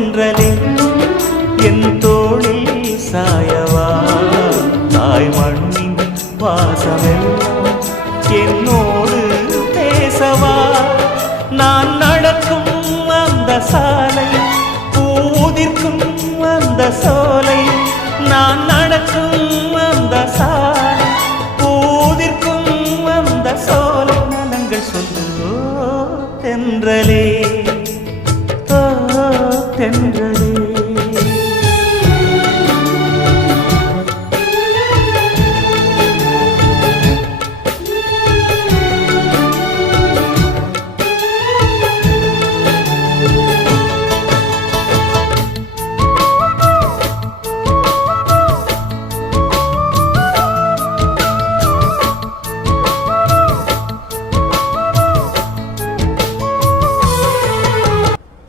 தென்றலே. என் தோளில் சாயவா தாய் மண்ணின் வாசமெல்லாம் என்னோடு பேசவா நான் நடக்கும் அந்த சாலை பூதிர்க்கும் அந்த சோலை. நான் நடக்கும் அந்த சாலை பூதிர்க்கும் அந்த சோலை. நலங்கள் சொல்லோ தென்றலே.